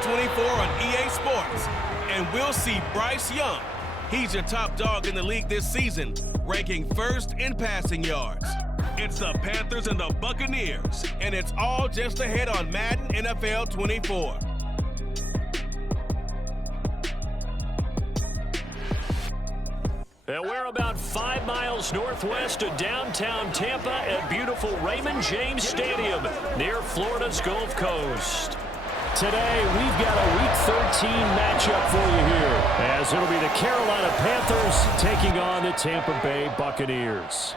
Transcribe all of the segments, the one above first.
NFL 24 on EA Sports. And we'll see Bryce Young. He's your top dog in the league this season, ranking first in passing yards. It's the Panthers and the Buccaneers, and it's all just ahead on Madden NFL 24. And we're about 5 miles northwest of downtown Tampa at beautiful Raymond James Stadium near Florida's Gulf Coast. Today, we've got a Week 13 matchup for you here, as it'll be the Carolina Panthers taking on the Tampa Bay Buccaneers.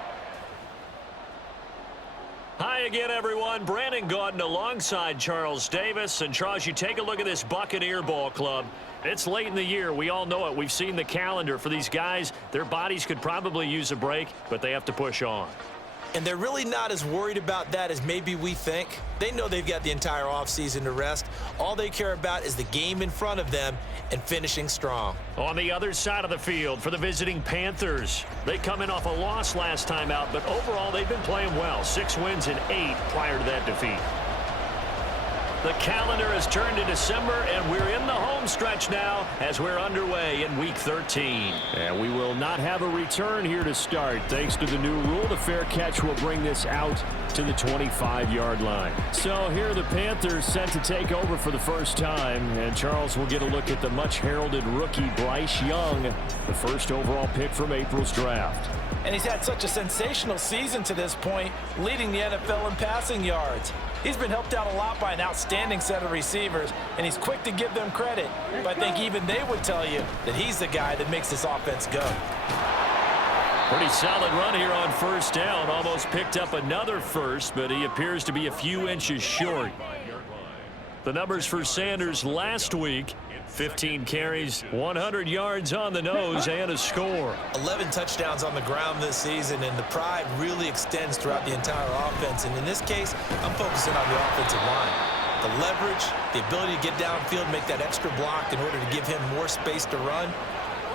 Hi again, everyone. Brandon Gaudin alongside Charles Davis. And Charles, you take a look at this Buccaneer ball club. It's late in the year. We all know it. We've seen the calendar for these guys. Their bodies could probably use a break, but they have to push on. And they're really not as worried about that as maybe we think. They know they've got the entire offseason to rest. All they care about is the game in front of them and finishing strong. On the other side of the field for the visiting Panthers, they come in off a loss last time out, but overall they've been playing well. 6 wins and 8 prior to that defeat. The calendar has turned to December, and we're in the home stretch now as we're underway in Week 13. And we will not have a return here to start. Thanks to the new rule, the fair catch will bring this out to the 25-yard line. So here are the Panthers set to take over for the first time, and Charles will get a look at the much-heralded rookie Bryce Young, the first overall pick from April's draft. And he's had such a sensational season to this point, leading the NFL in passing yards. He's been helped out a lot by an outstanding set of receivers, and he's quick to give them credit. But I think even they would tell you that he's the guy that makes this offense go. Pretty solid run here on first down. Almost picked up another first, but he appears to be a few inches short. The numbers for Sanders last week: 15 carries, 100 yards on the nose, and a score. 11 touchdowns on the ground this season, and the pride really extends throughout the entire offense. And in this case, I'm focusing on the offensive line. The leverage, the ability to get downfield, make that extra block in order to give him more space to run.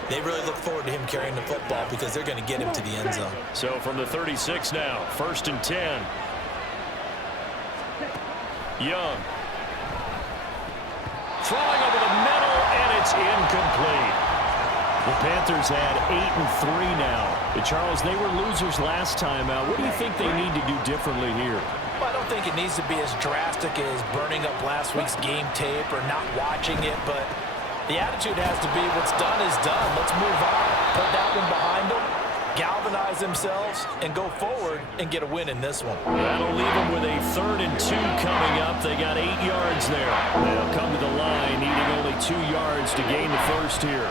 They really look forward to him carrying the football because they're going to get him to the end zone. So from the 36 now, 1st and 10. Young. Throwing over the middle, and it's incomplete. The Panthers had 8-3 now. Charles, they were losers last time out. What do you think they need to do differently here? Well, I don't think it needs to be as drastic as burning up last week's game tape or not watching it, but the attitude has to be what's done is done. Let's move on. Put that one behind them, galvanize themselves, and go forward and get a win in this one. That'll leave them with a 3rd and 2 coming up. They got 8 yards there. They'll come to the line, needing only 2 yards to gain the first here.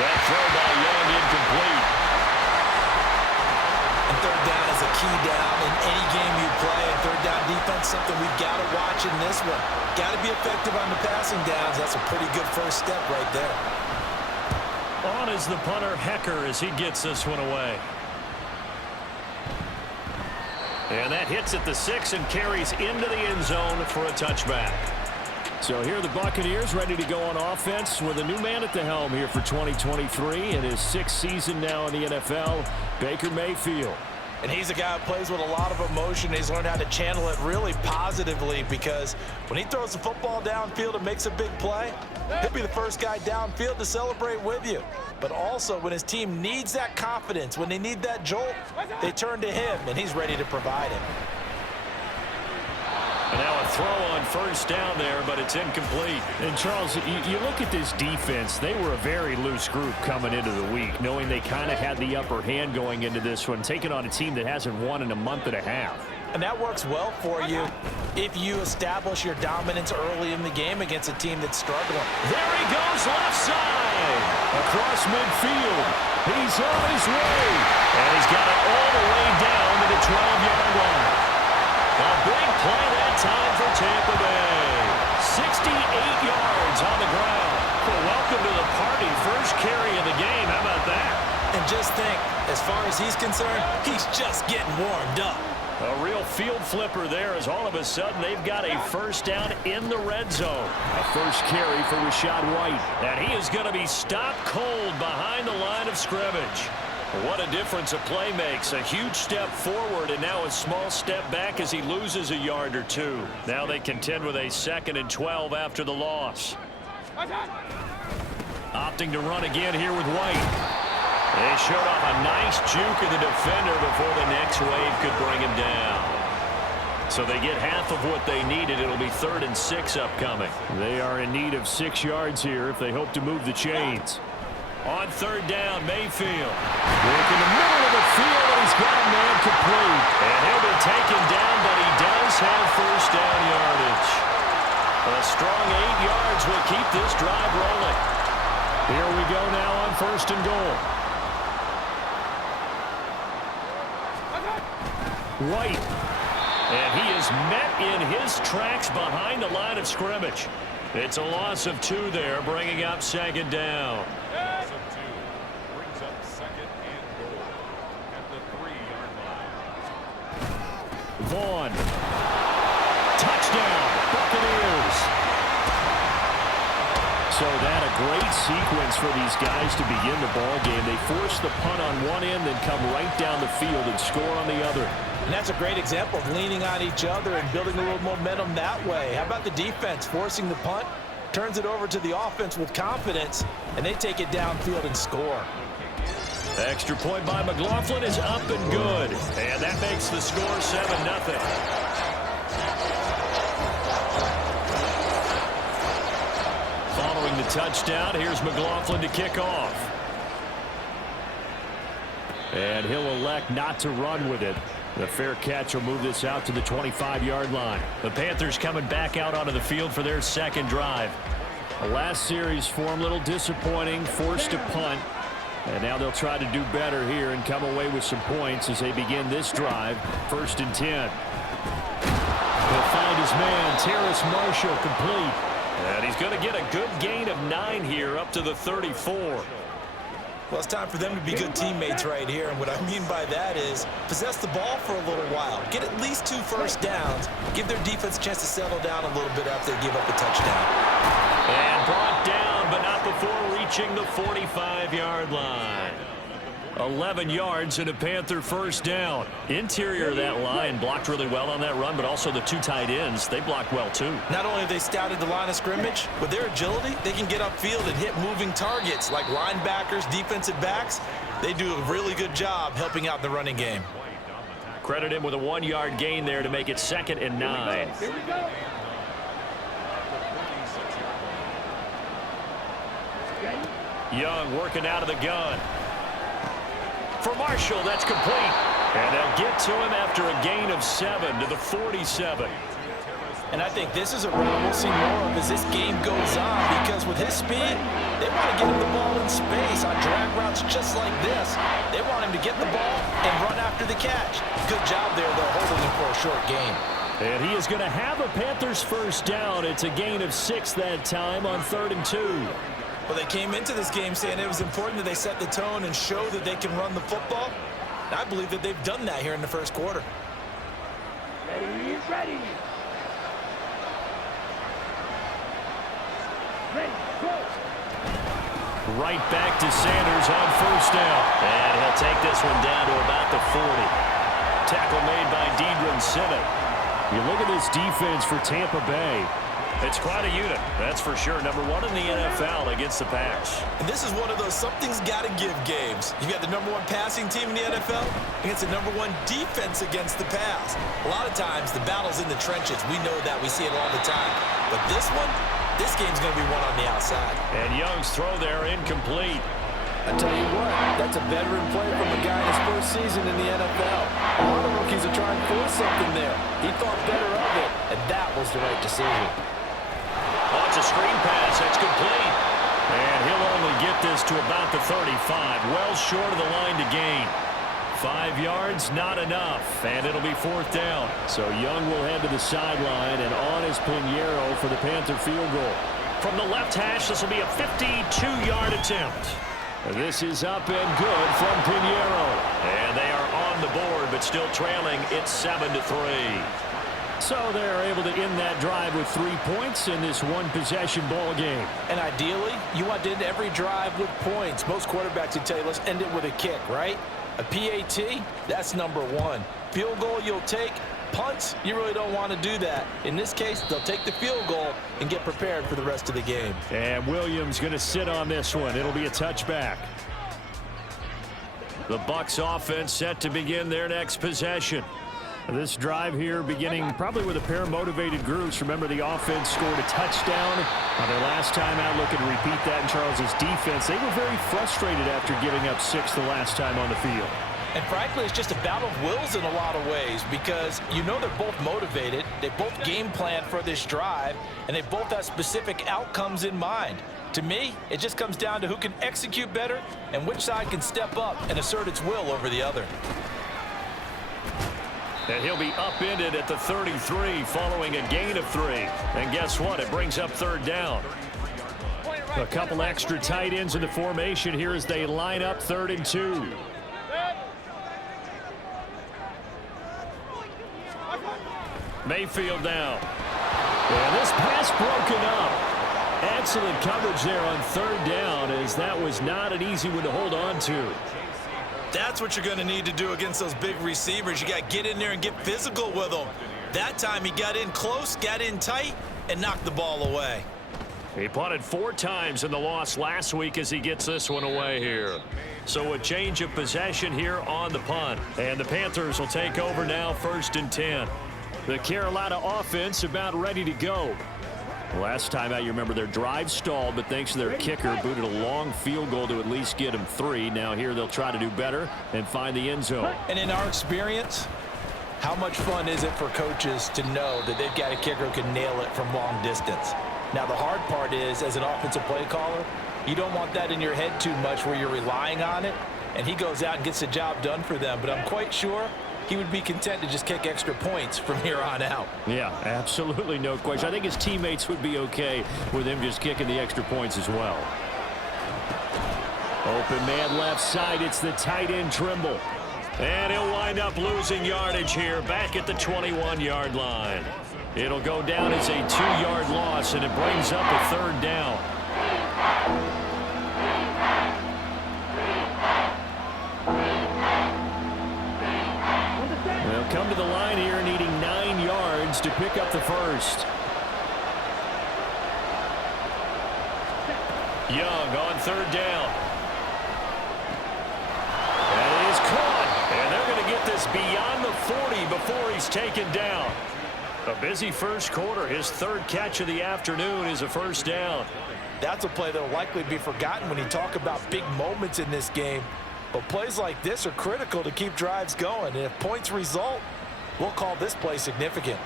That throw by Young incomplete. And 3rd down is a key down in any game you play. And 3rd down defense, something we've got to watch in this one. Got to be effective on the passing downs. That's a pretty good first step right there. On is the punter, Hecker, as he gets this one away. And that hits at the 6 and carries into the end zone for a touchback. So here are the Buccaneers ready to go on offense with a new man at the helm here for 2023 in his 6th season now in the NFL, Baker Mayfield. And he's a guy who plays with a lot of emotion. He's learned how to channel it really positively because when he throws the football downfield and makes a big play, he'll be the first guy downfield to celebrate with you. But also when his team needs that confidence, when they need that jolt, they turn to him, and he's ready to provide it. And now a throw on first down there, but it's incomplete. And Charles, you look at this defense, they were a very loose group coming into the week, knowing they kind of had the upper hand going into this one, taking on a team that hasn't won in a month and a half. And that works well for you if you establish your dominance early in the game against a team that's struggling. There he goes, left side, across midfield. He's on his way, and he's got it all the way down to the 12-yard line. A big play that time for Tampa Bay. 68 yards on the ground. Well, welcome to the party. First carry of the game. How about that? And just think, as far as he's concerned, he's just getting warmed up. A real field flipper there as all of a sudden they've got a first down in the red zone. A first carry for Rachaad White. And he is going to be stopped cold behind the line of scrimmage. What a difference a play makes. A huge step forward and now a small step back as he loses a yard or two. Now they contend with a 2nd and 12 after the loss. Opting to run again here with White. They showed off a nice juke of the defender before the next wave could bring him down. So they get half of what they needed. It'll be 3rd and 6 upcoming. They are in need of 6 yards here if they hope to move the chains. On 3rd down, Mayfield. Work in the middle of the field, and he's got a man complete. And he'll be taken down, but he does have 1st down yardage. A strong 8 yards will keep this drive rolling. Here we go now on 1st and goal. White. And he is met in his tracks behind the line of scrimmage. It's a loss of 2 there, bringing up 2nd down. Vaughn. Touchdown, Buccaneers. So that a great sequence for these guys to begin the ball game. They force the punt on one end, then come right down the field and score on the other. And that's a great example of leaning on each other and building a little momentum that way. How about the defense forcing the punt, turns it over to the offense with confidence, and they take it downfield and score. Extra point by McLaughlin is up and good. And that makes the score 7-0. Following the touchdown, here's McLaughlin to kick off. And he'll elect not to run with it. The fair catch will move this out to the 25-yard line. The Panthers coming back out onto the field for their 2nd drive. The last series for them, a little disappointing, forced to punt. And now they'll try to do better here and come away with some points as they begin this drive. 1st and 10. He'll find his man, Terrace Marshall, complete. And he's going to get a good gain of 9 here up to the 34. Well, it's time for them to be good teammates right here. And what I mean by that is possess the ball for a little while. Get at least 2 first downs. Give their defense a chance to settle down a little bit after they give up a touchdown. And brought down, but not before reaching the 45-yard line. 11 yards and a Panther 1st down. Interior of that line blocked really well on that run, but also the 2 tight ends, they blocked well too. Not only have they scouted the line of scrimmage, with their agility, they can get upfield and hit moving targets like linebackers, defensive backs. They do a really good job helping out the running game. Credit him with a 1-yard gain there to make it 2nd and 9. Here we go. Young working out of the gun. For Marshall, that's complete. And they'll get to him after a gain of 7 to the 47. And I think this is a run we'll see more of as this game goes on, because with his speed, they want to get him the ball in space on drag routes just like this. They want him to get the ball and run after the catch. Good job there, though, holding him for a short gain. And he is going to have a Panthers 1st down. It's a gain of 6 that time on 3rd and 2. Well, they came into this game saying it was important that they set the tone and show that they can run the football. And I believe that they've done that here in the 1st quarter. Ready, ready. Ready, go. Right back to Sanders on 1st down. And he'll take this one down to about the 40. Tackle made by Deidron Simmett. You look at this defense for Tampa Bay. It's quite a unit, that's for sure. #1 in the NFL against the pass. And this is one of those something's got to give games. You got the #1 passing team in the NFL against the #1 defense against the pass. A lot of times the battle's in the trenches. We know that. We see it all the time. But this game's going to be won on the outside. And Young's throw there incomplete. I tell you what, that's a veteran play from a guy in his 1st season in the NFL. A lot of rookies are trying to force something there. He thought better of it, and that was the right decision. Oh, it's a screen pass. That's complete. And he'll only get this to about the 35. Well short of the line to gain. 5 yards, not enough. And it'll be 4th down. So Young will head to the sideline, and on is Pinheiro for the Panther field goal. From the left hash, this will be a 52-yard attempt. This is up and good from Pinheiro. And they are on the board, but still trailing. It's 7-3. So they're able to end that drive with 3 points in this one-possession ball game. And ideally, you want to end every drive with points. Most quarterbacks would tell you, let's end it with a kick, right? A PAT, that's number one. Field goal you'll take. Punts, you really don't want to do that. In this case, they'll take the field goal and get prepared for the rest of the game. And Williams going to sit on this one. It'll be a touchback. The Bucs offense set to begin their next possession. This drive here beginning probably with a pair of motivated groups. Remember, the offense scored a touchdown on their last time out. Looking to repeat that in Charles's defense. They were very frustrated after giving up 6 the last time on the field. And frankly, it's just a battle of wills in a lot of ways because you know they're both motivated. They both game plan for this drive, and they both have specific outcomes in mind. To me, it just comes down to who can execute better and which side can step up and assert its will over the other. And he'll be upended at the 33 following a gain of 3. And guess what? It brings up 3rd down. A couple extra tight ends in the formation here as they line up 3rd and 2. Mayfield now. And this pass broken up. Excellent coverage there on 3rd down as that was not an easy one to hold on to. That's what you're going to need to do against those big receivers. You got to get in there and get physical with them. That time he got in close, got in tight, and knocked the ball away. He punted 4 times in the loss last week as he gets this one away here. So a change of possession here on the punt. And the Panthers will take over now 1st and 10. The Carolina offense about ready to go. Last time out, you remember their drive stalled, but thanks to their kicker, booted a long field goal to at least get them 3. Now here they'll try to do better and find the end zone. And in our experience, how much fun is it for coaches to know that they've got a kicker who can nail it from long distance? Now the hard part is, as an offensive play caller, you don't want that in your head too much where you're relying on it, and he goes out and gets the job done for them. But I'm quite sure he would be content to just kick extra points from here on out. Yeah, absolutely no question. I think his teammates would be okay with him just kicking the extra points as well. Open man left side. It's the tight end Trimble. And he'll wind up losing yardage here back at the 21-yard line. It'll go down as a 2-yard loss, and it brings up a 3rd down. They'll come to the line here needing 9 yards to pick up the 1st. Young on 3rd down. And it is caught. And they're going to get this beyond the 40 before he's taken down. A busy first quarter. His 3rd catch of the afternoon is a 1st down. That's a play that will likely be forgotten when you talk about big moments in this game. But plays like this are critical to keep drives going. And if points result, we'll call this play significant.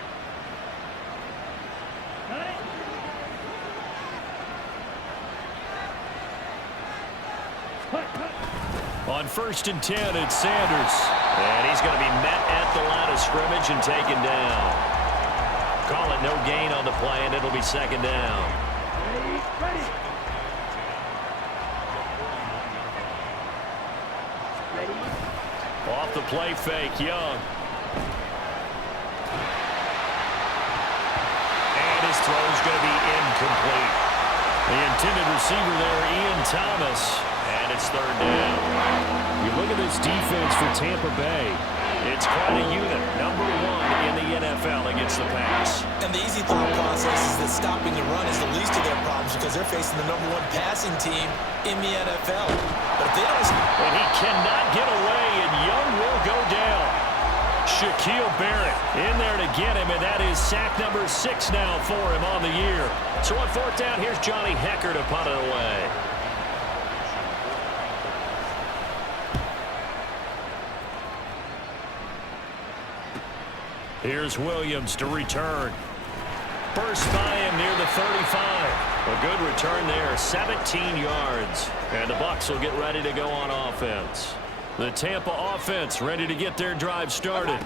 On 1st and 10, it's Sanders. And he's going to be met at the line of scrimmage and taken down. Call it no gain on the play, and it'll be 2nd down. Ready. Off the play fake, Young. And his throw's going to be incomplete. The intended receiver there, Ian Thomas. And it's 3rd down. You look at this defense for Tampa Bay. It's quite a unit. Number 1 in the NFL against the pass. And the easy thought process is that stopping the run is the least of their problems because they're facing the number 1 passing team in the NFL. But if they don't... And he cannot get away, and Young will go down. Shaquille Barrett in there to get him, and that is sack number 6 now for him on the year. So on 4th down, here's Johnny Hecker to punt it away. Here's Williams to return. Burst by him near the 35. A good return there, 17 yards. And the Bucs will get ready to go on offense. The Tampa offense ready to get their drive started.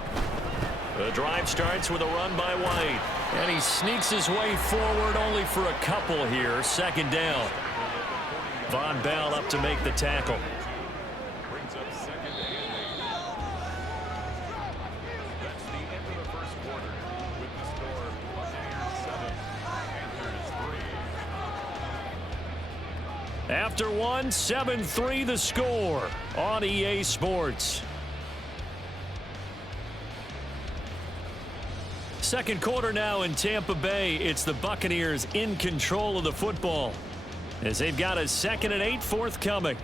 The drive starts with a run by White. And he sneaks his way forward only for a couple here. 2nd down. Von Bell up to make the tackle. After one, 7-3 the score on EA Sports. Second quarter now in Tampa Bay. It's the Buccaneers in control of the football as they've got a 2nd and 8 forthcoming.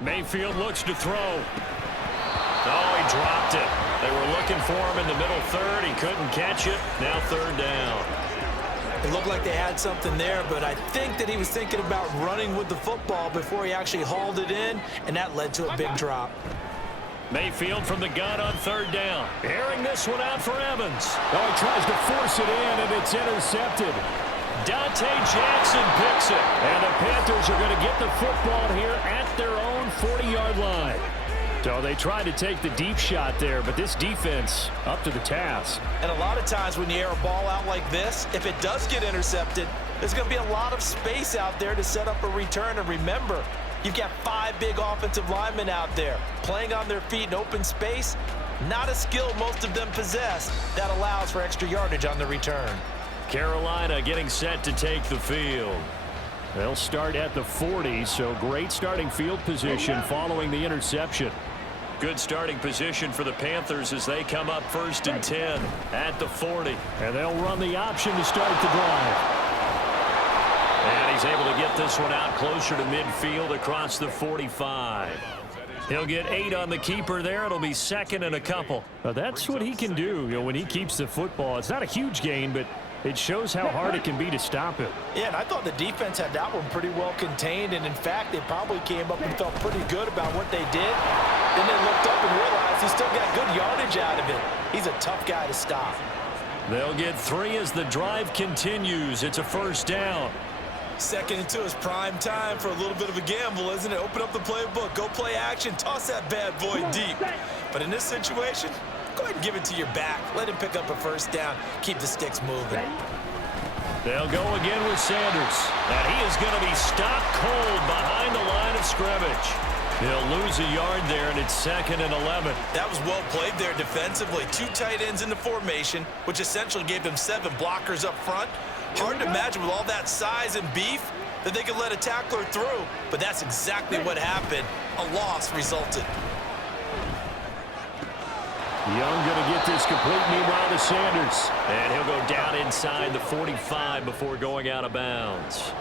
Mayfield looks to throw. Oh, he dropped it. They were looking for him in the middle third. He couldn't catch it. Now 3rd down. It looked like they had something there, but I think that he was thinking about running with the football before he actually hauled it in, and that led to a big drop. Mayfield from the gun on 3rd down. Airing this one out for Evans. Oh, he tries to force it in, and it's intercepted. Dante Jackson picks it. And the Panthers are going to get the football here at their own 40-yard line. So they tried to take the deep shot there, but this defense up to the task. And a lot of times when you air a ball out like this, if it does get intercepted, there's going to be a lot of space out there to set up a return. And remember, you've got 5 big offensive linemen out there playing on their feet in open space. Not a skill most of them possess that allows for extra yardage on the return. Carolina getting set to take the field. They'll start at the 40, so great starting field position following the interception. Good starting position for the Panthers as they come up 1st and 10 at the 40. And they'll run the option to start the drive. And he's able to get this one out closer to midfield across the 45. He'll get 8 on the keeper there. It'll be 2nd and a couple. That's what he can do, when he keeps the football. It's not a huge gain, but it shows how hard it can be to stop it. Yeah, and I thought the defense had that one pretty well contained, and in fact, they probably came up and felt pretty good about what they did. Then they looked up and realized he still got good yardage out of it. He's a tough guy to stop. They'll get 3 as the drive continues. It's a 1st down. 2nd and 2 is prime time for a little bit of a gamble, isn't it? Open up the playbook, go play action, toss that bad boy deep. But in this situation, go ahead and give it to your back. Let him pick up a 1st down. Keep the sticks moving. They'll go again with Sanders. And he is going to be stopped cold behind the line of scrimmage. He'll lose a yard there, and it's 2nd and 11. That was well played there defensively. 2 tight ends in the formation, which essentially gave them 7 blockers up front. Hard to imagine with all that size and beef that they could let a tackler through. But that's exactly what happened. A loss resulted. Young going to get this complete, meanwhile to Sanders. And he'll go down inside the 45 before going out of bounds.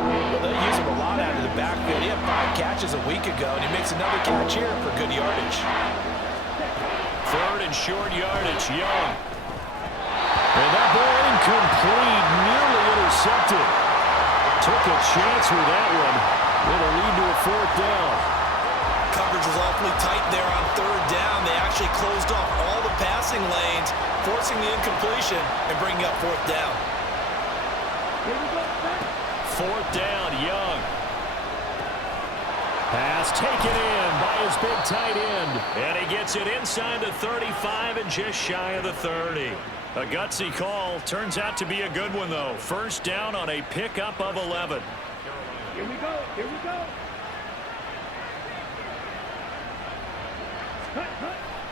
Well, they use him a lot out of the backfield. He had 5 catches a week ago, and he makes another catch here for good yardage. 3rd and short yardage, Young. And that ball incomplete, nearly intercepted. Took a chance with that one. It'll lead to a 4th down. Coverage was awfully tight there on 3rd down. They actually closed off all the passing lanes, forcing the incompletion and bringing up 4th down. 4th down, Young. Pass taken in by his big tight end. And he gets it inside the 35 and just shy of the 30. A gutsy call. Turns out to be a good one, though. 1st down on a pickup of 11. Here we go. Here we go.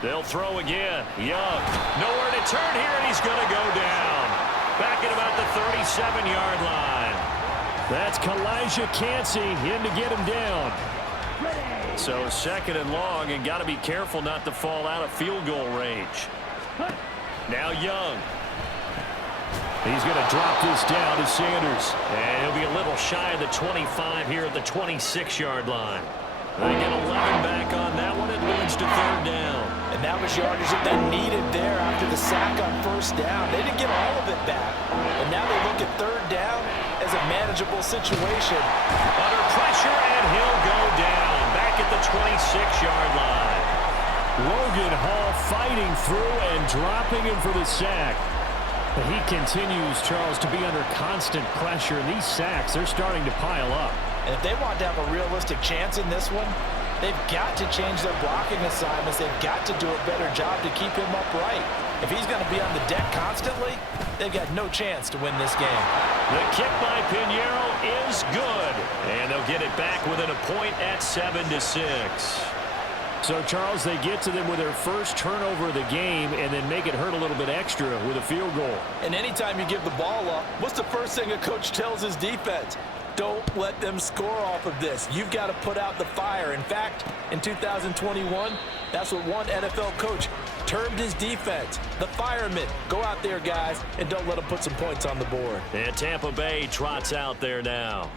They'll throw again. Young. Nowhere to turn here, and he's going to go down. Back at about the 37-yard line. That's Kalijah Cansey in to get him down. So 2nd and long, and got to be careful not to fall out of field goal range. Now Young. He's going to drop this down to Sanders. And he'll be a little shy of the 25 here at the 26-yard line. They get 11 back on that one. It leads to 3rd down. And that was yardage that they needed there after the sack on 1st down. They didn't get all of it back. But now they look at 3rd down as a manageable situation. Under pressure, and he'll go down. Back at the 26-yard line. Logan Hall fighting through and dropping him for the sack. But he continues, Charles, to be under constant pressure. And these sacks, they're starting to pile up. And if they want to have a realistic chance in this one, they've got to change their blocking assignments. They've got to do a better job to keep him upright. If he's going to be on the deck constantly, they've got no chance to win this game. The kick by Pinheiro is good. And they'll get it back within a point at 7-6. So, Charles, they get to them with their first turnover of the game and then make it hurt a little bit extra with a field goal. And anytime you give the ball up, what's the first thing a coach tells his defense? Don't let them score off of this. You've got to put out the fire. In fact, in 2021, that's what one NFL coach termed his defense. The firemen. Go out there, guys, and don't let them put some points on the board. And Tampa Bay trots out there now.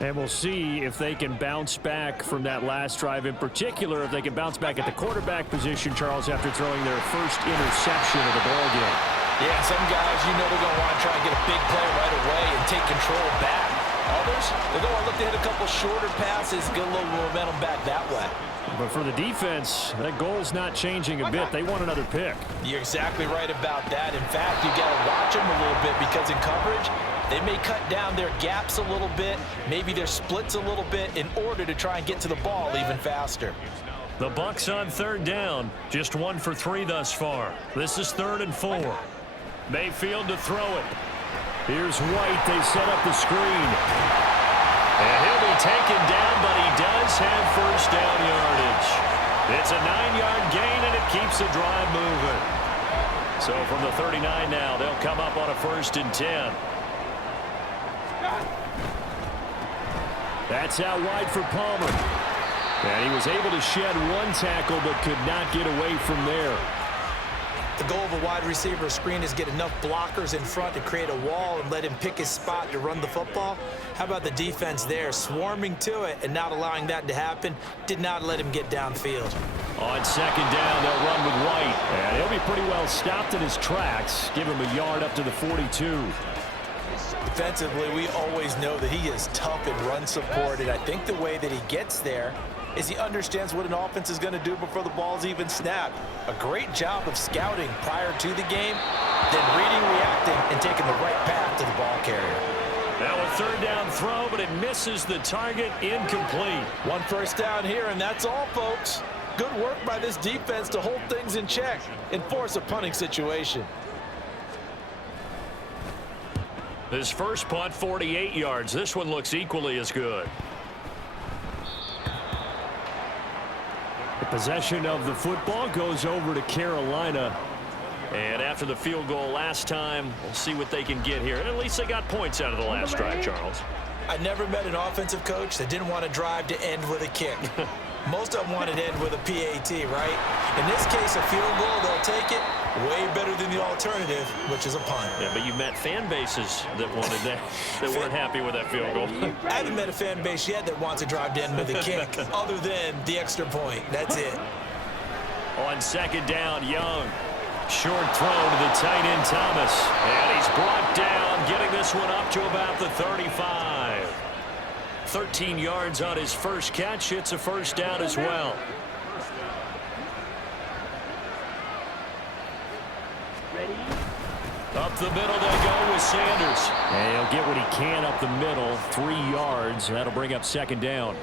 And we'll see if they can bounce back from that last drive. In particular, if they can bounce back at the quarterback position, Charles, after throwing their first interception of the ballgame. Yeah, some guys, you know they're going to want to try and get a big play right away and take control back. Others, they're going to look to hit a couple shorter passes, get a little momentum back that way. But for the defense, that goal's not changing a bit. They want another pick. You're exactly right about that. In fact, you got to watch them a little bit because in coverage, they may cut down their gaps a little bit, maybe their splits a little bit in order to try and get to the ball even faster. The Bucs on third down, just 1 for 3 thus far. This is 3rd and 4. Mayfield to throw it. Here's White. They set up the screen. And he'll be taken down, but he does have first down yardage. It's a 9-yard gain, and it keeps the drive moving. So from the 39 now, they'll come up on a 1st and 10. That's out wide for Palmer. And he was able to shed 1 tackle, but could not get away from there. The goal of a wide receiver screen is get enough blockers in front to create a wall and let him pick his spot to run the football. How about the defense there, swarming to it and not allowing that to happen? Did not let him get downfield. On 2nd down, they'll run with White. And he'll be pretty well stopped in his tracks. Give him a yard up to the 42. Defensively, we always know that he is tough in run support, and I think the way that he gets there is he understands what an offense is going to do before the ball's even snapped. A great job of scouting prior to the game, then reading, reacting, and taking the right path to the ball carrier. Now a 3rd down throw, but it misses the target, incomplete. 1 first down here, and that's all, folks. Good work by this defense to hold things in check and force a punting situation. His first punt, 48 yards. This one looks equally as good. The possession of the football goes over to Carolina. And after the field goal last time, we'll see what they can get here. And at least they got points out of the last drive, Charles. I never met an offensive coach that didn't want to drive to end with a kick. Most of them wanted to end with a PAT, right? In this case, a field goal, they'll take it. Way better than the alternative, which is a punt. Yeah, but you met fan bases that wanted that, that weren't happy with that field goal. I haven't met a fan base yet that wants to drive to end with a kick, other than the extra point. That's it. On 2nd down, Young. Short throw to the tight end, Thomas. And he's brought down, getting this one up to about the 35. 13 yards on his first catch. It's a 1st down as well. Up the middle they go with Sanders. And he'll get what he can up the middle. 3 yards. That'll bring up 2nd down.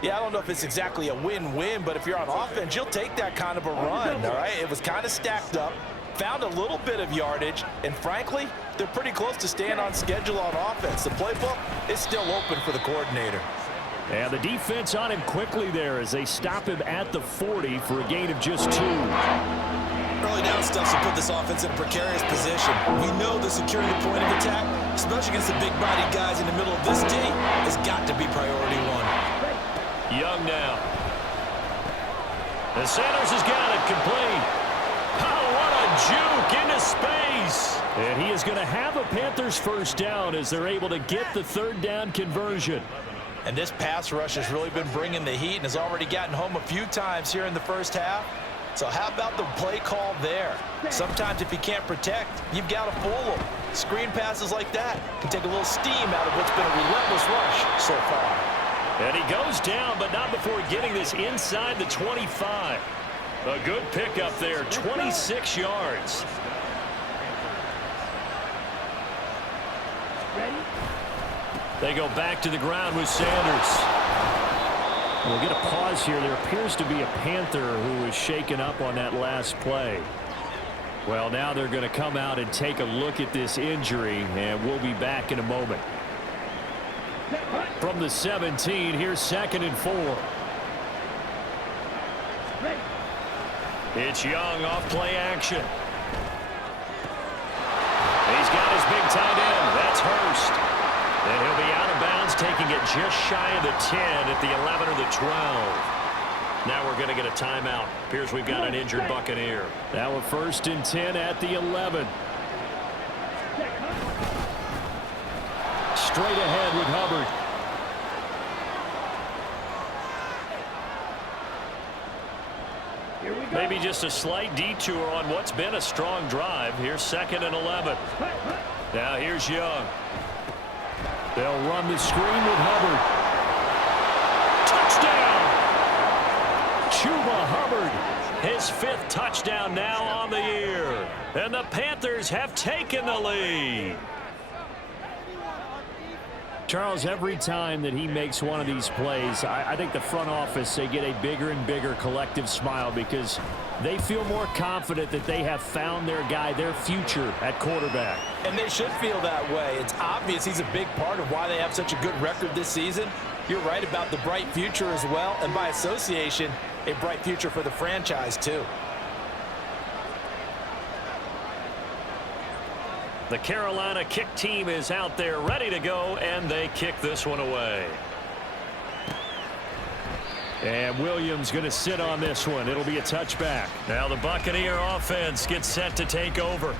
Yeah, I don't know if it's exactly a win-win, but if you're on offense, you'll take that kind of a run, all right? It was kind of stacked up, found a little bit of yardage, and frankly, they're pretty close to staying on schedule on offense. The playbook is still open for the coordinator. And the defense on him quickly there as they stop him at the 40 for a gain of just 2. Early down stuff to put this offense in a precarious position. We know that securing the point of attack, especially against the big-bodied guys in the middle of this D, has got to be priority 1. Young now. And Sanders has got it complete. Oh, what a juke into space. And he is going to have a Panthers 1st down as they're able to get the 3rd down conversion. And this pass rush has really been bringing the heat and has already gotten home a few times here in the first half. So how about the play call there? Sometimes if you can't protect, you've got to fool them. Screen passes like that can take a little steam out of what's been a relentless rush so far. And he goes down, but not before getting this inside the 25. A good pickup there, 26 yards. They go back to the ground with Sanders. We'll get a pause here. There appears to be a Panther who was shaken up on that last play. Well, now they're going to come out and take a look at this injury, and we'll be back in a moment. From the 17, here's 2nd and 4. It's Young off play action. He's got his big tight end. That's Hurst. And he'll be out of bounds, taking it just shy of the 10 at the 11 or the 12. Now we're going to get a timeout. Appears we've got an injured Buccaneer. Now a 1st and 10 at the 11. Straight ahead with Hubbard. Maybe just a slight detour on what's been a strong drive. Here's 2nd and 11. Now here's Young. They'll run the screen with Hubbard. Touchdown! Chuba Hubbard. His 5th touchdown now on the year. And the Panthers have taken the lead. Charles, every time that he makes one of these plays, I think the front office, they get a bigger and bigger collective smile because they feel more confident that they have found their guy, their future at quarterback. And they should feel that way. It's obvious he's a big part of why they have such a good record this season. You're right about the bright future as well, and by association, a bright future for the franchise too. The Carolina kick team is out there ready to go, and they kick this one away. And Williams going to sit on this one. It'll be a touchback. Now the Buccaneer offense gets set to take over.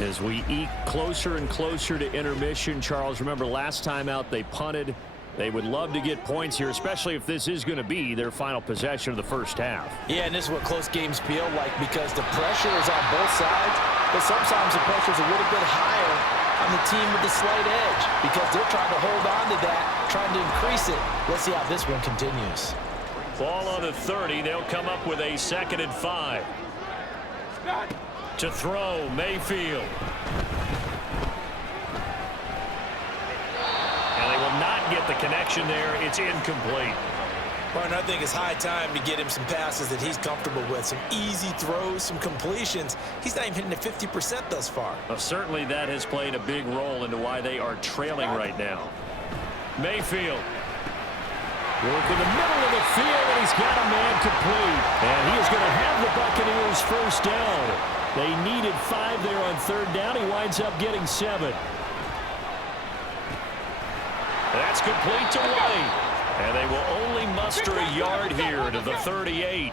As we eke closer and closer to intermission, Charles, remember last time out they punted. They would love to get points here, especially if this is going to be their final possession of the first half. Yeah, and this is what close games feel like because the pressure is on both sides, but sometimes the pressure is a little bit higher on the team with the slight edge because they're trying to hold on to that, trying to increase it. Let's see how this one continues. Ball on the 30. They'll come up with a 2nd and 5. To throw, Mayfield. And they will not get the connection there. It's incomplete. Martin, I think it's high time to get him some passes that he's comfortable with. Some easy throws, some completions. He's not even hitting the 50% thus far. Well, certainly that has played a big role into why they are trailing right now. Mayfield. Work in the middle of the field, and he's got a man complete. And he is going to have the Buccaneers first down. They needed 5 there on 3rd down. He winds up getting 7. That's complete to White. And they will only muster a yard here to the 38.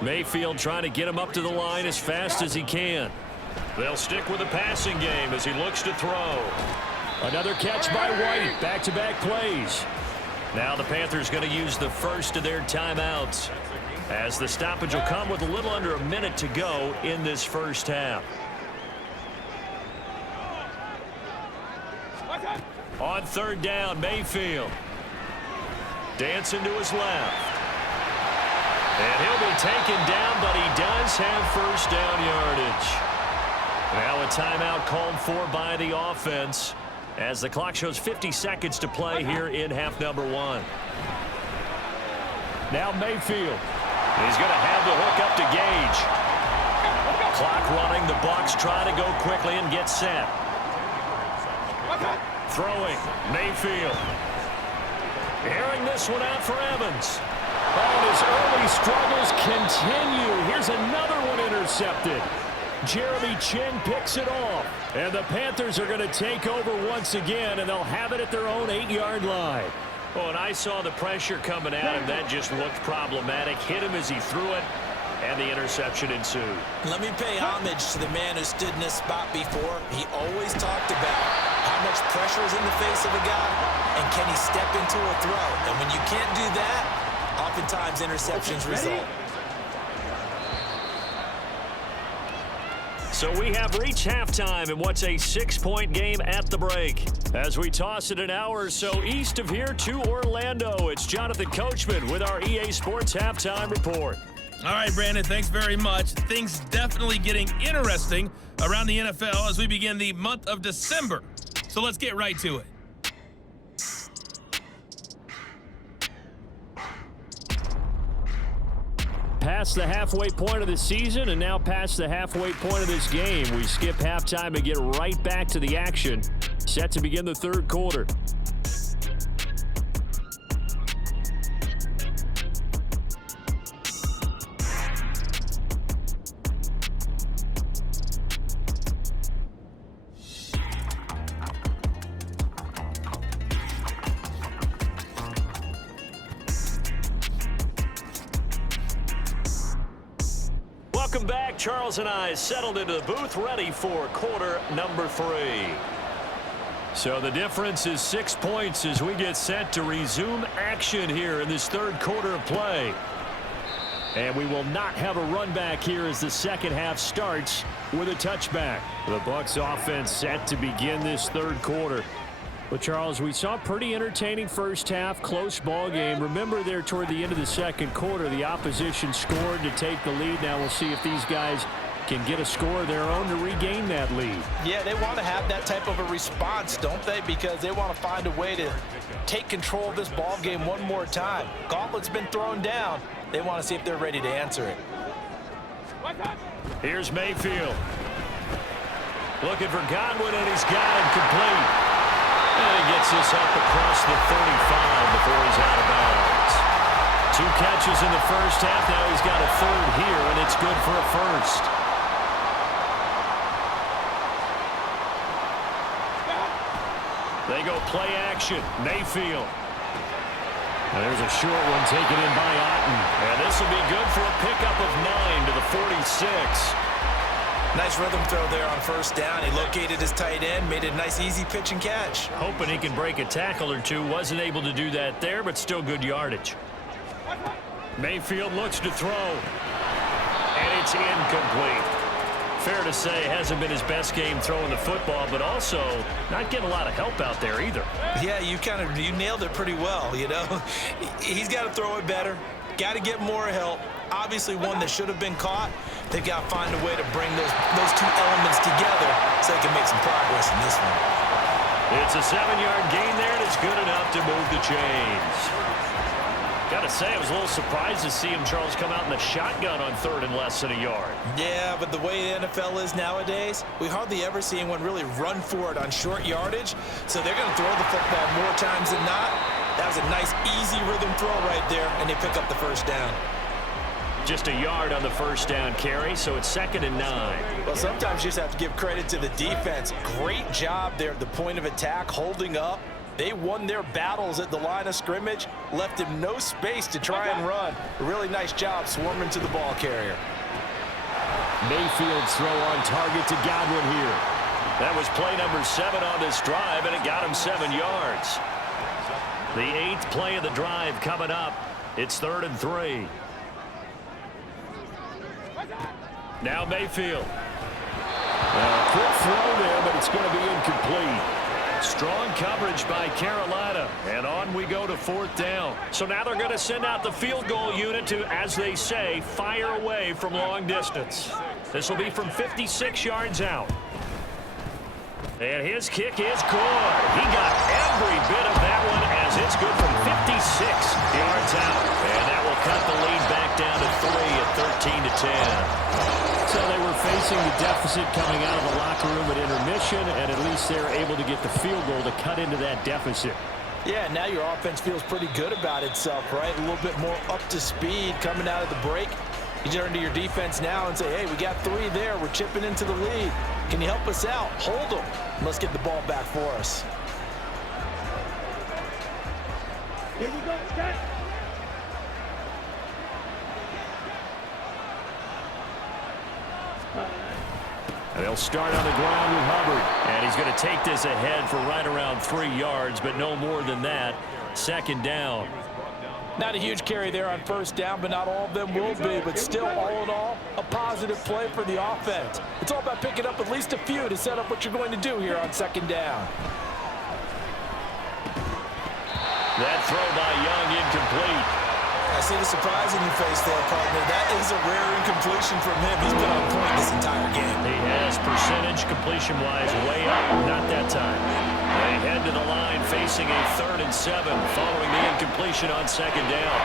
Mayfield trying to get him up to the line as fast as he can. They'll stick with the passing game as he looks to throw. Another catch by White. Back-to-back plays. Now the Panthers going to use the first of their timeouts as the stoppage will come with a little under a minute to go in this first half. On 3rd down, Mayfield. Dancing to his left. And he'll be taken down, but he does have first down yardage. Now a timeout called for by the offense as the clock shows 50 seconds to play here in half number 1. Now Mayfield. He's going to have the hook up to Gage. Clock running. The Bucs try to go quickly and get set. Throwing. Mayfield. Airing this one out for Evans. Oh, his early struggles continue. Here's another one intercepted. Jeremy Chin picks it off. And the Panthers are going to take over once again, and they'll have it at their own 8-yard line. Oh, and I saw the pressure coming at him. That just looked problematic. Hit him as he threw it, and the interception ensued. Let me pay homage to the man who stood in this spot before. He always talked about how much pressure is in the face of a guy, and can he step into a throw. And when you can't do that, oftentimes interceptions result. So we have reached halftime in what's a 6-point game at the break. As we toss it an hour or so east of here to Orlando, it's Jonathan Coachman with our EA Sports Halftime Report. All right, Brandon, thanks very much. Things definitely getting interesting around the NFL as we begin the month of December. So let's get right to it. Past the halfway point of the season and now past the halfway point of this game. We skip halftime and get right back to the action. Set to begin the 3rd quarter. Welcome back. Charles and I settled into the booth, ready for quarter number 3. So the difference is 6 points as we get set to resume action here in this third quarter of play. And we will not have a run back here as the second half starts with a touchback. The Bucs offense set to begin this third quarter. Well, Charles, we saw a pretty entertaining first half, close ball game. Remember there toward the end of the second quarter, the opposition scored to take the lead. Now we'll see if these guys can get a score of their own to regain that lead. Yeah, they want to have that type of a response, don't they? Because they want to find a way to take control of this ball game one more time. Gauntlet's been thrown down. They want to see if they're ready to answer it. Here's Mayfield. Looking for Godwin, and he's got him complete. And he gets this up across the 35 before he's out of bounds. 2 catches in the first half. Now he's got a third here, and it's good for a first. They go play action. Mayfield. And there's a short one taken in by Otten. And this will be good for a pickup of 9 to the 46. Nice rhythm throw there on first down. He located his tight end, made a nice easy pitch and catch. Hoping he can break a tackle or two. Wasn't able to do that there, but still good yardage. Mayfield looks to throw. And it's incomplete. Fair to say, hasn't been his best game throwing the football, but also not getting a lot of help out there either. Yeah, you nailed it pretty well, you know. He's got to throw it better. Got to get more help. Obviously one that should have been caught. They've got to find a way to bring those 2 elements together so they can make some progress in this one. It's a 7-yard gain there, and it's good enough to move the chains. Got to say, I was a little surprised to see him, Charles, come out in the shotgun on third and less than a yard. Yeah, but the way the NFL is nowadays, we hardly ever see anyone really run for it on short yardage. So they're going to throw the football more times than not. That was a nice, easy rhythm throw right there, and they pick up the first down. Just a yard on the first down carry, so it's 2nd and 9. Well, sometimes you just have to give credit to the defense. Great job there at the point of attack, holding up. They won their battles at the line of scrimmage, left him no space to try and run. A really nice job swarming to the ball carrier. Mayfield's throw on target to Godwin here. That was play number 7 on this drive, and it got him 7 yards. The 8th play of the drive coming up. It's 3rd and 3. Now Mayfield. Quick throw there, but it's going to be incomplete. Strong coverage by Carolina. And on we go to 4th down. So now they're going to send out the field goal unit to, as they say, fire away from long distance. This will be from 56 yards out. And his kick is good. He got every bit of that one as it's good from 56 yards out. And that will cut the lead back down to 3 at 13-10. So they were facing the deficit coming out of the locker room at intermission, and at least they're able to get the field goal to cut into that deficit. Yeah, now your offense feels pretty good about itself, right? A little bit more up to speed coming out of the break. You turn to your defense now and say, hey, we got 3 there. We're chipping into the lead. Can you help us out? Hold them. Let's get the ball back for us. Here we go, set. And they'll start on the ground with Hubbard. And he's going to take this ahead for right around 3 yards, but no more than that. 2nd down. Not a huge carry there on first down, but not all of them will be. But still, all in all, a positive play for the offense. It's all about picking up at least a few to set up what you're going to do here on 2nd down. That throw by Young incomplete. I see the surprise in your face there, partner. That is a rare incompletion from him. He's been on point this entire game. He has percentage completion-wise way up. Not that time. They head to the line facing a 3rd and 7 following the incompletion on 2nd down.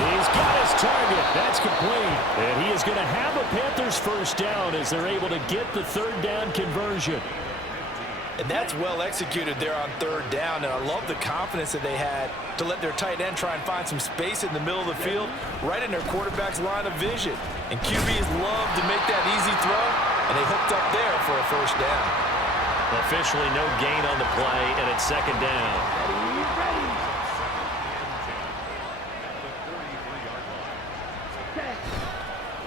He's got his target. That's complete. And he is going to have a Panthers first down as they're able to get the 3rd down conversion. And that's well executed there on 3rd down. And I love the confidence that they had to let their tight end try and find some space in the middle of the field, right in their quarterback's line of vision. And QBs love to make that easy throw, and they hooked up there for a first down. Officially no gain on the play, and it's 2nd down.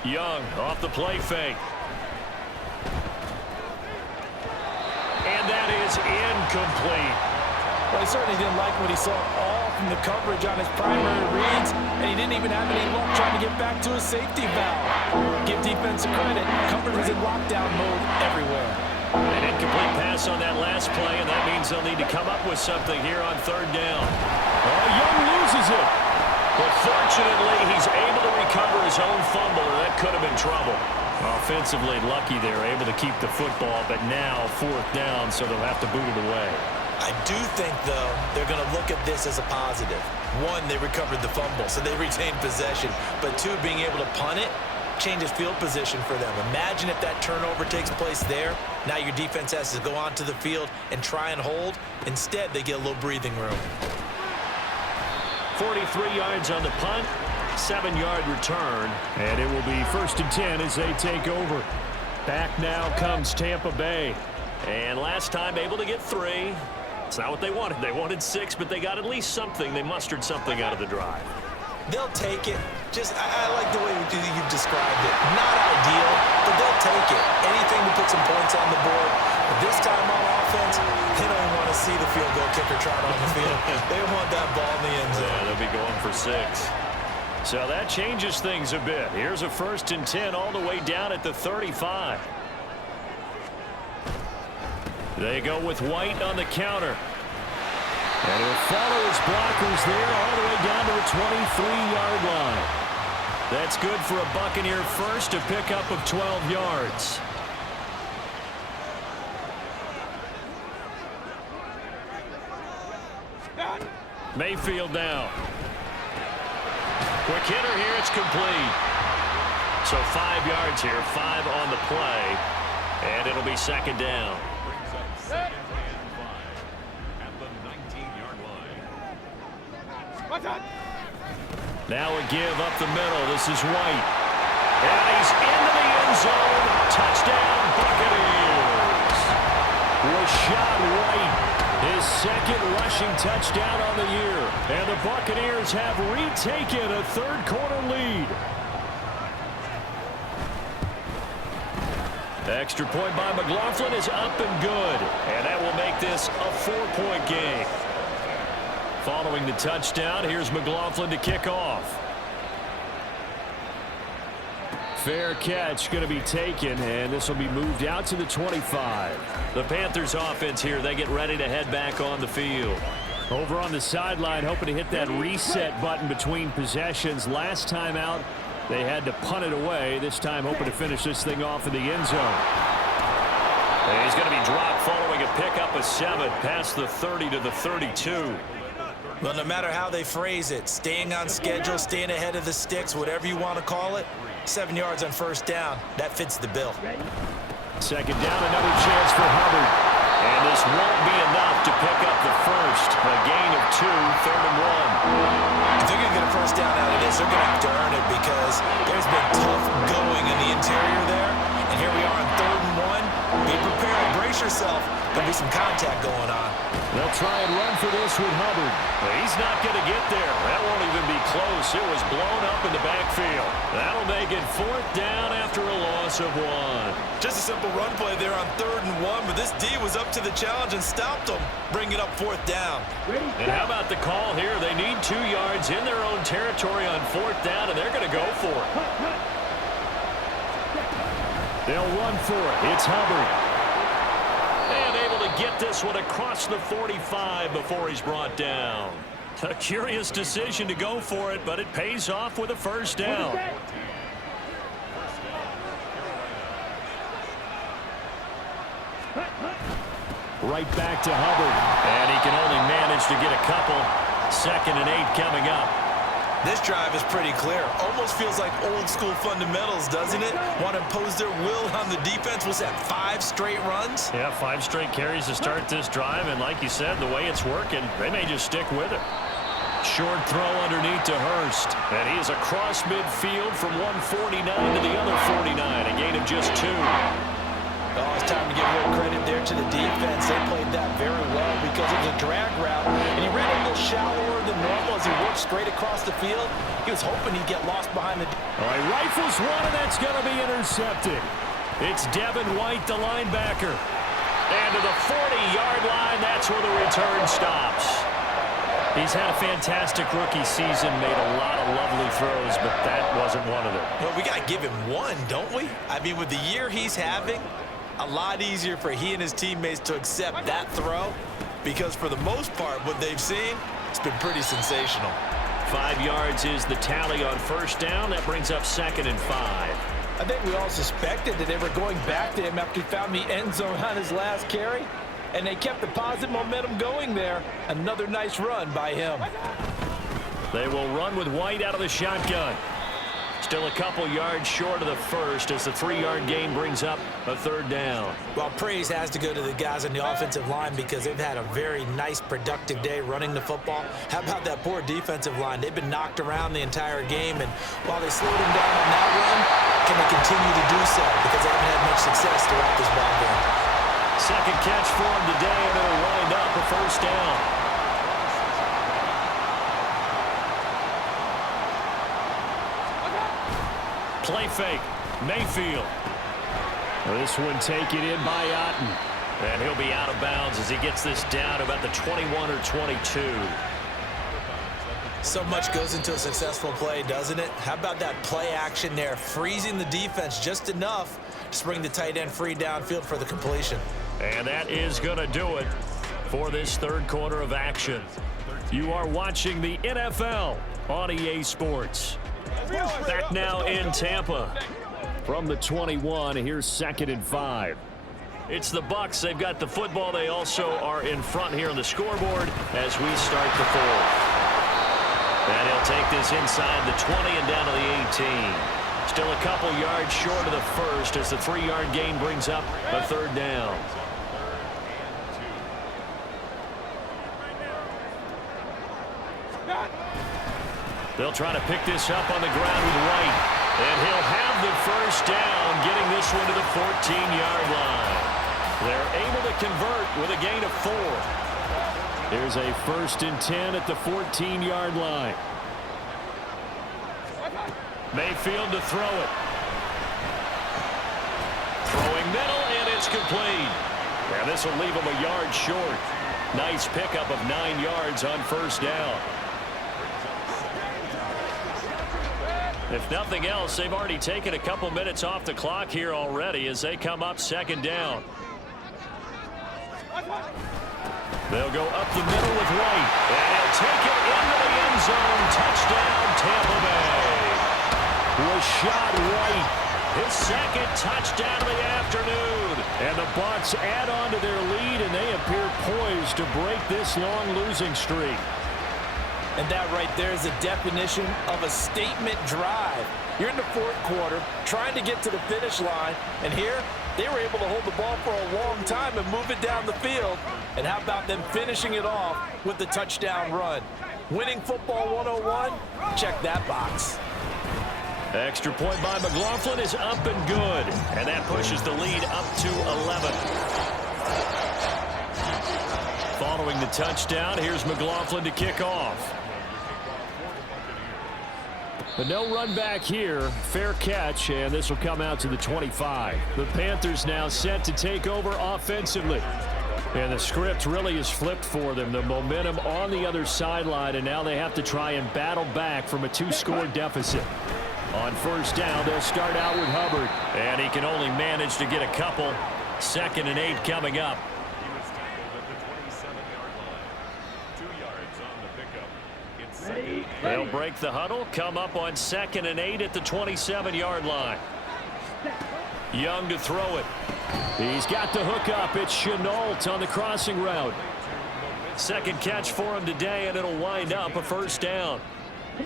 Young off the play fake. And that is incomplete. Well, he certainly didn't like what he saw all from the coverage on his primary reads, and he didn't even have any luck trying to get back to his safety valve. Give defense credit. Coverage was in lockdown mode everywhere. An incomplete pass on that last play, and that means they'll need to come up with something here on third down. Young loses it. But fortunately, he's able to recover his own fumble, or that could have been trouble. Offensively lucky they're able to keep the football, but now fourth down, so they'll have to boot it away. I do think, though, they're going to look at this as a positive. One, they recovered the fumble, so they retained possession. But two, being able to punt it changes field position for them. Imagine if that turnover takes place there. Now your defense has to go onto the field and try and hold. Instead, they get a little breathing room. 43 yards on the punt, 7-yard return, and it will be 1st and 10 as they take over. Back now comes Tampa Bay. And last time able to get 3. It's not what they wanted. They wanted 6, but they got at least something. They mustered something out of the drive. They'll take it. I like the way you've described it. Not ideal, but they'll take it. Anything to put some points on the board. But this time on offense, they don't even want to see the field goal kicker trot on the field. They want that ball in the end zone. Yeah, they'll be going for 6. So that changes things a bit. Here's a 1st and 10 all the way down at the 35. They go with White on the counter. And he'll follow his blockers there all the way down to the 23-yard line. That's good for a Buccaneer first, a pickup of 12 yards. Mayfield now. Quick hitter here, it's complete. So 5 yards here, 5 on the play. And it'll be 2nd down. Now a give up the middle. This is White. And he's into the end zone. Touchdown, Buccaneers. Rashad White, his 2nd rushing touchdown on the year. And the Buccaneers have retaken a 3rd-quarter lead. Extra point by McLaughlin is up and good. And that will make this a 4-point game. Following the touchdown, here's McLaughlin to kick off. Fair catch going to be taken, and this will be moved out to the 25. The Panthers offense here, they get ready to head back on the field. Over on the sideline, hoping to hit that reset button between possessions. Last time out, they had to punt it away. This time hoping to finish this thing off in the end zone. And he's going to be dropped following a pickup of 7 past the 30 to the 32. Well, no matter how they phrase it, staying on schedule, staying ahead of the sticks, whatever you want to call it, 7 yards on 1st down, that fits the bill. 2nd down, another chance for Hubbard. And this won't be enough to pick up the first. A gain of 2, 3rd and 1. If they're going to get a 1st down out of this, they're going to have to earn it because there's been tough going in the interior there. And here we are on 3rd and 1. Be prepared. Brace yourself. There'll be some contact going on. They'll try and run for this with Hubbard. But he's not going to get there. That won't even be close. It was blown up in the backfield. That'll make it 4th down after a loss of 1. Just a simple run play there on 3rd and 1, but this D was up to the challenge and stopped them. Bring it up 4th down. And how about the call here? They need 2 yards in their own territory on 4th down, and they're going to go for it. They'll run for it. It's Hubbard. And able to get this one across the 45 before he's brought down. A curious decision to go for it, but it pays off with a 1st down. Right back to Hubbard. And he can only manage to get a couple. 2nd and 8 coming up. This drive is pretty clear. Almost feels like old school fundamentals, doesn't it? Want to impose their will on the defense. Was that 5 straight runs? Yeah, 5 straight carries to start this drive. And like you said, the way it's working, they may just stick with it. Short throw underneath to Hurst. And he is across midfield from 149 to the other 49. A gain of just 2. Oh, it's time to give real credit there to the defense. They played that very well because it was a drag route. And he ran a little shallower than normal as he worked pitch straight across the field. He was hoping he'd get lost behind the... All right, rifles one, and that's going to be intercepted. It's Devin White, the linebacker. And to the 40-yard line, that's where the return stops. He's had a fantastic rookie season, made a lot of lovely throws, but that wasn't one of them. Well, we got to give him one, don't we? I mean, with the year he's having, a lot easier for he and his teammates to accept that throw, because for the most part, what they've seen, it's been pretty sensational. 5 yards is the tally on first down. That brings up 2nd and 5. I think we all suspected that they were going back to him after he found the end zone on his last carry, and they kept the positive momentum going there. Another nice run by him. They will run with White out of the shotgun. Still a couple yards short of the first as the 3-yard gain brings up a 3rd down. Well, praise has to go to the guys on the offensive line because they've had a very nice, productive day running the football. How about that poor defensive line? They've been knocked around the entire game, and while they slowed them down on that run, can they continue to do so? Because they haven't had much success throughout this ball game. Second catch for him today, and it'll wind up a 1st down. Play fake. Mayfield. This one taken in by Otten. And he'll be out of bounds as he gets this down about the 21 or 22. So much goes into a successful play, doesn't it? How about that play action there, freezing the defense just enough to bring the tight end free downfield for the completion. And that is going to do it for this 3rd quarter of action. You are watching the NFL on EA Sports. Back now in Tampa. From the 21, here's 2nd and 5. It's the Bucs. They've got the football. They also are in front here on the scoreboard as we start the 4th. And he'll take this inside the 20 and down to the 18. Still a couple yards short of the first as the 3-yard gain brings up a 3rd down. They'll try to pick this up on the ground with White. And he'll have the 1st down, getting this one to the 14-yard line. They're able to convert with a gain of 4. Here's a 1st and 10 at the 14-yard line. Mayfield to throw it. Throwing middle, and it's complete. And this will leave him a yard short. Nice pickup of 9 yards on 1st down. If nothing else, they've already taken a couple minutes off the clock here already as they come up 2nd down. They'll go up the middle with White. And he'll take it into the end zone. Touchdown, Tampa Bay. Rashad White, his 2nd touchdown of the afternoon. And the Bucs add on to their lead, and they appear poised to break this long losing streak. And that right there is a definition of a statement drive. You're in the 4th quarter, trying to get to the finish line, and here they were able to hold the ball for a long time and move it down the field. And how about them finishing it off with the touchdown run? Winning football 101? Check that box. Extra point by McLaughlin is up and good, and that pushes the lead up to 11. Following the touchdown, here's McLaughlin to kick off. But no run back here. Fair catch, and this will come out to the 25. The Panthers now set to take over offensively. And the script really is flipped for them. The momentum on the other sideline, and now they have to try and battle back from a 2-score deficit. On 1st down, they'll start out with Hubbard. And he can only manage to get a couple. 2nd and 8 coming up. They'll break the huddle, come up on 2nd and 8 at the 27-yard line. Young to throw it. He's got the hook up. It's Chenault on the crossing route. 2nd catch for him today, and it'll wind up a 1st down.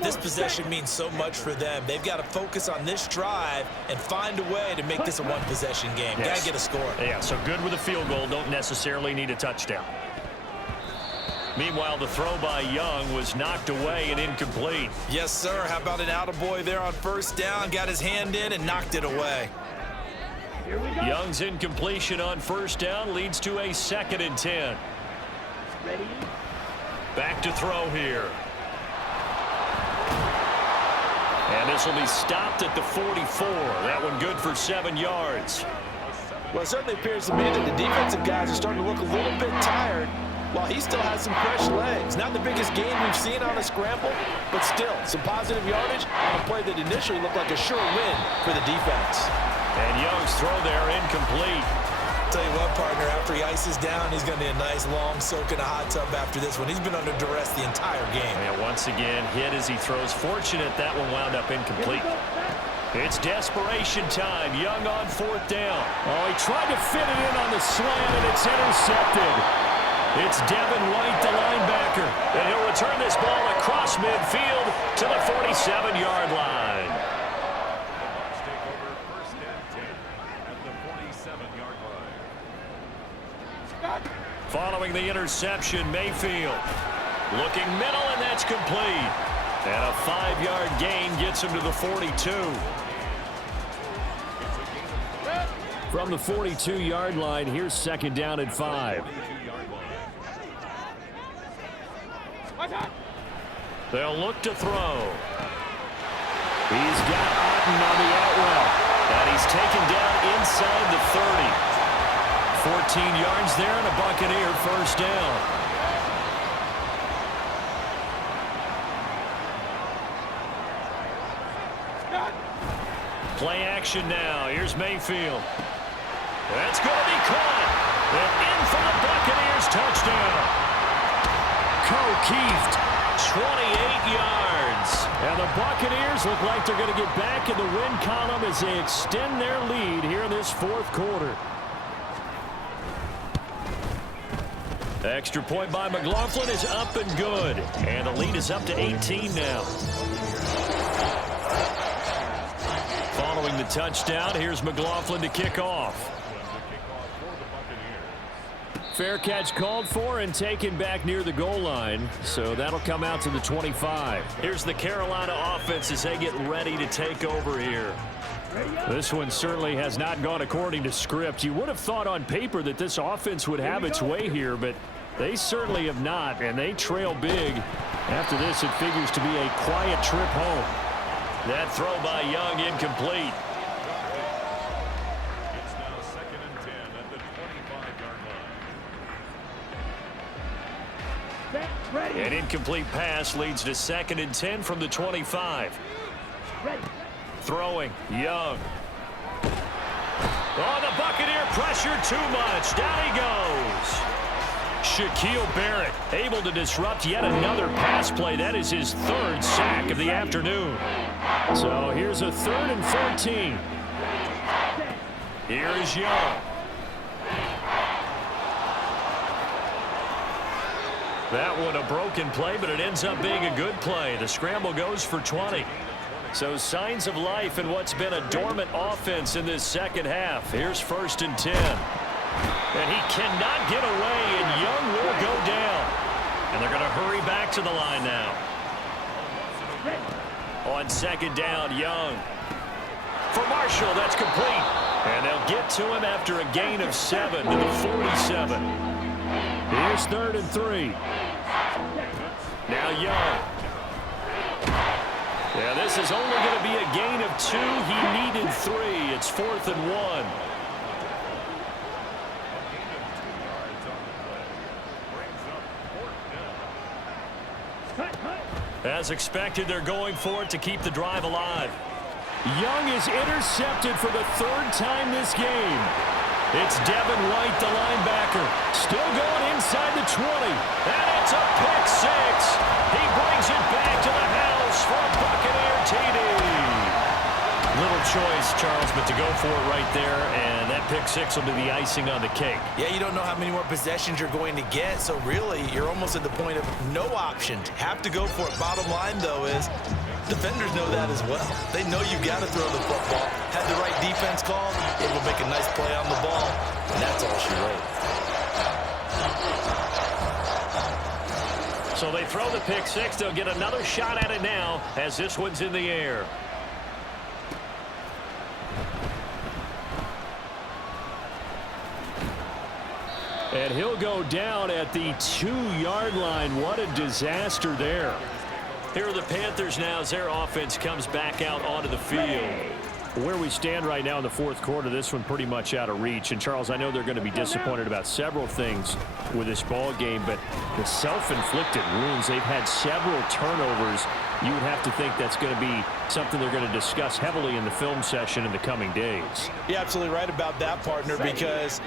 This possession means so much for them. They've got to focus on this drive and find a way to make this a 1-possession game. Yes. Got to get a score. Yeah, so good with a field goal. Don't necessarily need a touchdown. Meanwhile, the throw by Young was knocked away and incomplete. Yes, sir. How about an attaboy there on 1st down? Got his hand in and knocked it away. Young's incompletion on 1st down leads to a 2nd and 10. Ready? Back to throw here. And this will be stopped at the 44. That one good for 7 yards. Well, it certainly appears to me that the defensive guys are starting to look a little bit tired while he still has some fresh legs. Not the biggest gain we've seen on a scramble, but still some positive yardage on a play that initially looked like a sure win for the defense. And Young's throw there incomplete. Tell you what, partner, after he ices down, he's going to need a nice long soak in a hot tub after this one. He's been under duress the entire game. And once again, hit as he throws. Fortunate that one wound up incomplete. It's desperation time. Young on 4th down. Oh, he tried to fit it in on the slant, and it's intercepted. It's Devin White, the linebacker. And he'll return this ball across midfield to the 47-yard line. Following the interception, Mayfield looking middle, and that's complete. And a 5-yard gain gets him to the 42. From the 42-yard line, here's 2nd down and 5. They'll look to throw. He's got Otten on the out route. And he's taken down inside the 30. 14 yards there and a Buccaneer 1st down. Play action now. Here's Mayfield. That's going to be caught. And in for the Buccaneers touchdown. O'Keefe, 28 yards. And the Buccaneers look like they're going to get back in the win column as they extend their lead here in this 4th quarter. Extra point by McLaughlin is up and good. And the lead is up to 18 now. Following the touchdown, here's McLaughlin to kick off. Fair catch called for and taken back near the goal line. So that'll come out to the 25. Here's the Carolina offense as they get ready to take over here. This one certainly has not gone according to script. You would have thought on paper that this offense would have its way here, but they certainly have not, and they trail big. After this, it figures to be a quiet trip home. That throw by Young incomplete. It's now 2nd and 10 at the 25-yard line. An incomplete pass leads to 2nd and 10 from the 25. Throwing, Young. Oh, the Buccaneer pressure too much. Down he goes. Shaquille Barrett able to disrupt yet another pass play. That is his 3rd sack of the afternoon. So here's a 3rd and 14. Here is Young. That one a broken play, but it ends up being a good play. The scramble goes for 20. So signs of life in what's been a dormant offense in this 2nd half. Here's 1st and 10. And he cannot get away, and Young will go down. And they're going to hurry back to the line now. On 2nd down, Young. For Marshall, that's complete. And they'll get to him after a gain of 7 to the 47. Here's 3rd and 3. Now Young. Yeah, this is only going to be a gain of 2. He needed 3. It's 4th and 1. As expected, they're going for it to keep the drive alive. Young is intercepted for the 3rd time this game. It's Devin White, the linebacker, still going inside the 20. And it's a pick 6. He brings it back to the house for a Buccaneer TD. Little choice, Charles, but to go for it right there, and that pick 6 will be the icing on the cake. Yeah, you don't know how many more possessions you're going to get, so really you're almost at the point of no option. Have to go for it. Bottom line, though, is defenders know that as well. They know you've got to throw the football. Had the right defense called, able to make a nice play on the ball, and that's all she wrote. So they throw the pick 6. They'll get another shot at it now as this one's in the air. And he'll go down at the 2-yard line. What a disaster there. Here are the Panthers now as their offense comes back out onto the field. Where we stand right now in the fourth quarter, this one pretty much out of reach. And, Charles, I know they're going to be disappointed about several things with this ball game, but the self-inflicted wounds, they've had several turnovers. You would have to think that's going to be something they're going to discuss heavily in the film session in the coming days. You're absolutely right about that, partner, because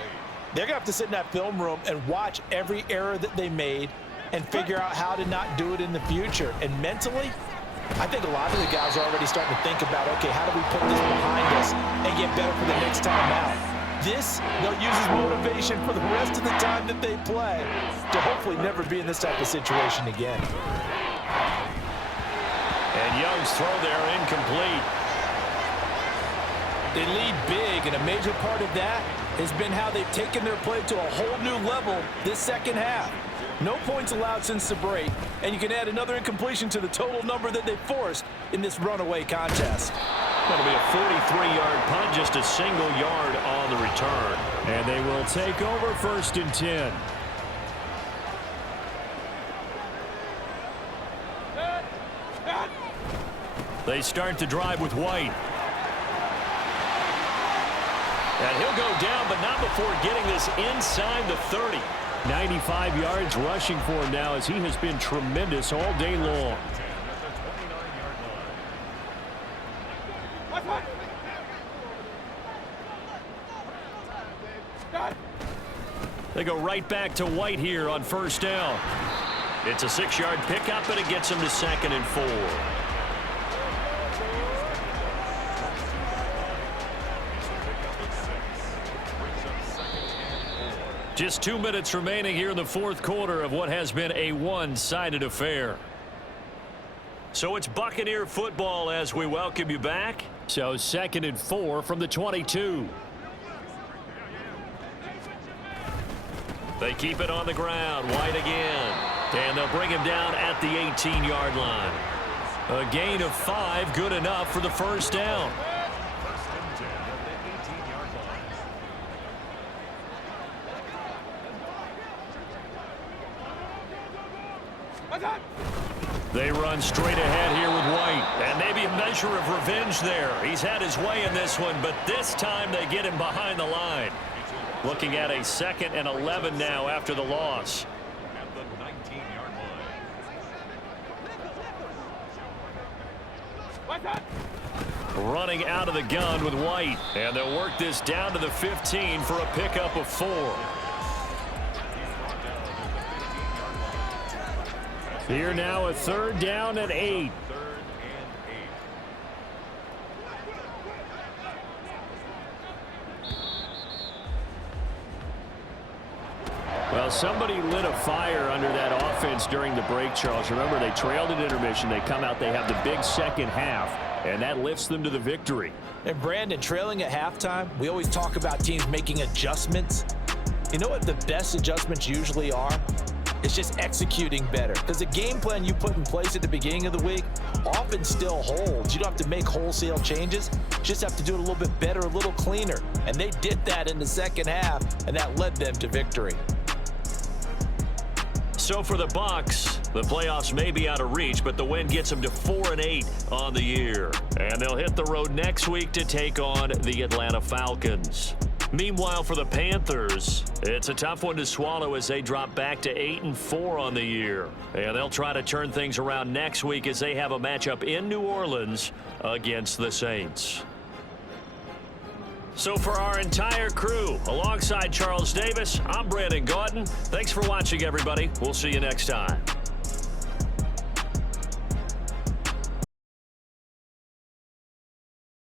they're going to have to sit in that film room and watch every error that they made and figure out how to not do it in the future. And mentally, I think a lot of the guys are already starting to think about, okay, how do we put this behind us and get better for the next time out? This, they'll use as motivation for the rest of the time that they play to hopefully never be in this type of situation again. And Young's throw there incomplete. They lead big, and a major part of that has been how they've taken their play to a whole new level this second half. No points allowed since the break, and you can add another incompletion to the total number that they forced in this runaway contest. That'll be a 43-yard punt, just a single yard on the return. And they will take over 1st and 10. They start the drive with White. And he'll go down, but not before getting this inside the 30. 95 yards rushing for him now as he has been tremendous all day long. They go right back to White here on 1st down. It's a 6-yard pickup, and it gets him to 2nd and 4. Just 2 minutes remaining here in the fourth quarter of what has been a one-sided affair. So it's Buccaneer football as we welcome you back. So 2nd and 4 from the 22. They keep it on the ground. White again. And they'll bring him down at the 18-yard line. A gain of 5, good enough for the 1st down. They run straight ahead here with White. And maybe a measure of revenge there. He's had his way in this one, but this time they get him behind the line. Looking at a 2nd and 11 now after the loss. At the 19-yard line. Running out of the gun with White. And they'll work this down to the 15 for a pickup of 4. Here now a 3rd down and 8. Well, somebody lit a fire under that offense during the break, Charles. Remember, they trailed at intermission. They come out, they have the big second half, and that lifts them to the victory. And Brandon, trailing at halftime, we always talk about teams making adjustments. You know what the best adjustments usually are? It's just executing better. Because the game plan you put in place at the beginning of the week often still holds. You don't have to make wholesale changes. You just have to do it a little bit better, a little cleaner. And they did that in the second half, and that led them to victory. So for the Bucs, the playoffs may be out of reach, but the win gets them to 4-8 on the year. And they'll hit the road next week to take on the Atlanta Falcons. Meanwhile, for the Panthers, it's a tough one to swallow as they drop back to 8-4 on the year. And they'll try to turn things around next week as they have a matchup in New Orleans against the Saints. So for our entire crew, alongside Charles Davis, I'm Brandon Gautin. Thanks for watching, everybody. We'll see you next time.